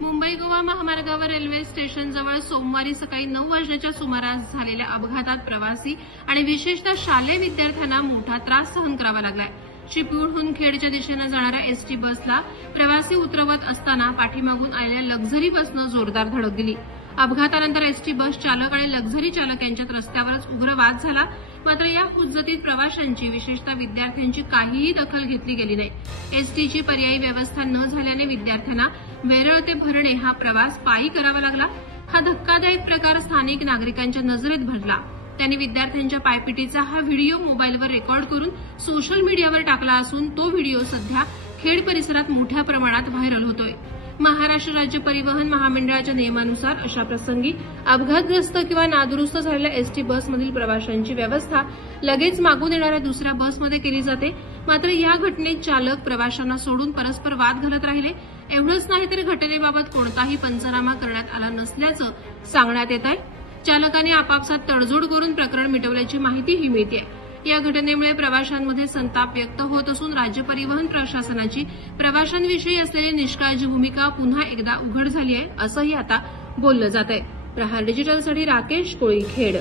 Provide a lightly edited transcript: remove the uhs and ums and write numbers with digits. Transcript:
मुंबई गोवा महामार्गावर रेल्वे स्टेशनजवळ सोमवारी सकाळी 9 वाजण्याच्या सुमारास झालेल्या अपघातात प्रवासी आणि विशेषतः शालेय विद्यार्थ्यांना मोठा त्रास सहन करावा लागलाय। चिपळूणहून खेडच्या दिशेने जाणाऱ्या एसटी बसला प्रवासी उतरवत असताना पाठीमागून आलेल्या लक्झरी बसनं जोरदार धडक दिली। अपघातानंतर एसटी बस चालक आणि लक्झरी चालक यांच्यात रस्त्यावरच उग्र वाद झाला। मात्र या हुज्जतीत प्रवाशांची विशेषतः विद्यार्थ्यांची काहीही दखल घेतली गेली नाही। एसटीची पर्यायी व्यवस्था न झाल्याने विद्यार्थ्यांना वेरळ ते भरणे हा प्रवास पायी करावा लागला। हा धक्कादायक प्रकार स्थानिक नागरिकांच्या नजरेत भरला। त्यांनी विद्यार्थ्यांच्या पायपिटीचा हा व्हिडिओ मोबाईलवर रेकॉर्ड करून सोशल मीडियावर टाकला असून तो व्हिडिओ सध्या खेड परिसरात मोठ्या प्रमाणात व्हायरल होतोय। महाराष्ट्र राज्य परिवहन महामंडळाच्या नियमानुसार अशा प्रसंगी अपघातग्रस्त किंवा नादुरुस्त झालेल्या एसटी बसमधील प्रवाशांची व्यवस्था लगेच मागून येणाऱ्या दुसऱ्या बसमध्ये केली जाते। मात्र या घटनेत चालक प्रवाशांना सोडून परस्पर वाद घालत राहिले। एवढंच नाही तर घटनेबाबत कोणताही पंचनामा करण्यात आला नसल्याचं सांगण्यात येत आहे। चालकांनी आपापसात तडजोड करून प्रकरण मिटवल्याची माहितीही मिळते। या घटनेमुळे प्रवाशांमध्ये संताप व्यक्त होत असून राज्य परिवहन प्रशासनाची प्रवाशांविषयी असलेली निष्काळजी भूमिका पुन्हा एकदा उघड झाली आहे असंही आता बोललं जात आहे। प्रहार डिजिटलसाठी राकेश कोळी, खेड।